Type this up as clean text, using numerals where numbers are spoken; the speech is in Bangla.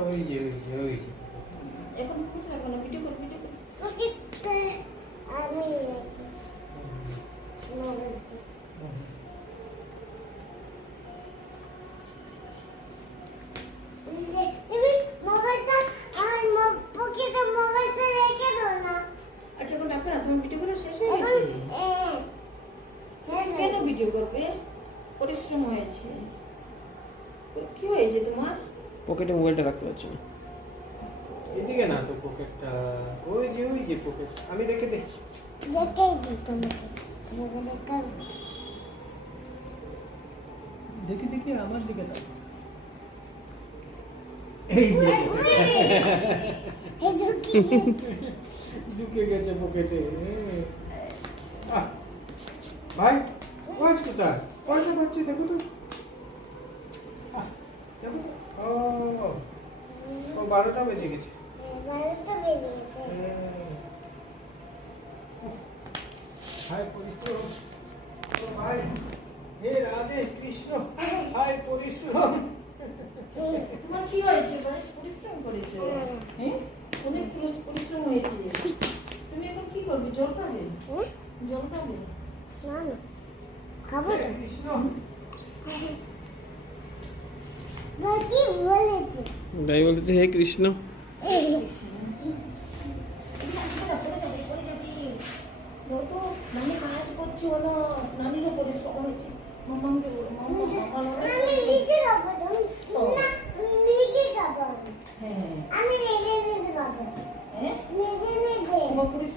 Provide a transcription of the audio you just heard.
ওই যে এখন ভিডিও কর আমি তুমি মোবাইলটা আমার পকেটে মোবাইলটা রেখে দাও না। আচ্ছা এখন রাখো না, তোমার ভিডিও করা শেষ হয়ে গেছে? কেন ভিডিও করবে? পরিশ্রম হয়েছে। কি হয়েছে তোমার? পকেটে মোবাইলটা রাখতে পারছি না। এদিকে না তো পকেটটা, ওই যে পকেট আমি রেখে দে। রেখেই দিই তোমাকে, তোমাকে রেখে দেখি আমার দিকে দাও। এই যে এই ঝুঁকি ঢুকে গেছে পকেটে। ভাই ওয়াচ কোথায়? কয়টা বাচ্চা দেখো তো। দেখো তো। ও 12টা বেজে গেছে। 12টা বেজে গেছে। হায় পরিশ্রম ও ভাই, হে রাধে কৃষ্ণ, হায় পরিশ্রম। তোমার কি হয়েছে ভাই? পরিশ্রম করেছো? হ্যাঁ, অনেক পরিশ্রম হয়েছে। তুমি এখন কি করবে? জল খাবে? জল খাবে? না না খাবো হে তো। কৃষ্ণ। বাকি বলেছে তাই বলতেছে হে কৃষ্ণ। যত নানি কাজ করছো না, নানিরও পরিশ্রম হয়েছে। মামাকে বলো, আমি নিচে যাবো না, নিচে যাবো হ্যাঁ আমি নিজে নিজে যাবো হ্যাঁ নিজে নিজে তোমার পরিশ্রম